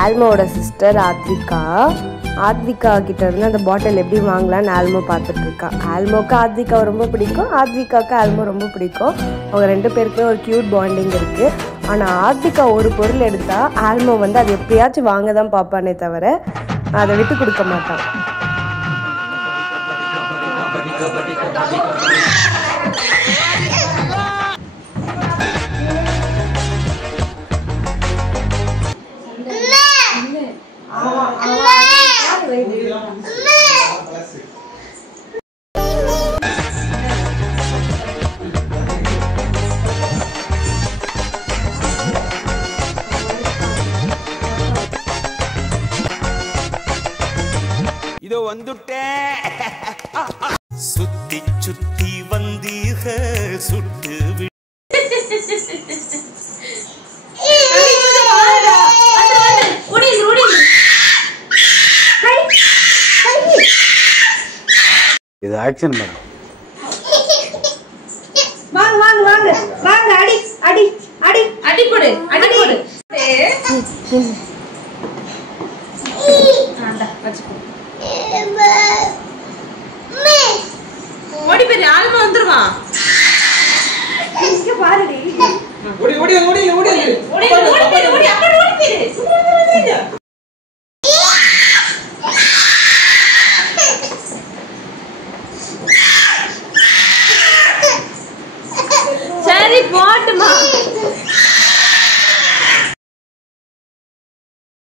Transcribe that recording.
ஆல்மோட sister Aadvika கிட்ட இருந்து அந்த பாட்டில் எப்படி வாங்கலான்னு ஆல்மோ பார்த்துட்டு இருக்கா. ஆல்மோக்கு ஆத்விகா ரொம்ப பிடிக்கும், ஆத்விகாவுக்கு ஆல்மோ ரொம்ப பிடிக்கும். அவங்க 2 பேருக்குமே ஒரு க்யூட் பாண்டிங் இருக்குது. ஆனால் ஆத்விகா ஒரு பொருள் எடுத்தால் ஆல்மோ வந்து அது எப்படியாச்சும் வாங்க தான் பார்ப்பானே தவிர அதை விட்டு கொடுக்க மாட்டான். இதோ வந்துட்டேன். சுத்தி சுத்தி வந்தீக சுட்டு இது ஆக்ஷன் மேடம். வாங்க வாங்க வாங்க வாங்க அடி அடி அடி அடி கொடு அடி கொடு. ஆண்டா வச்சுக்கோ.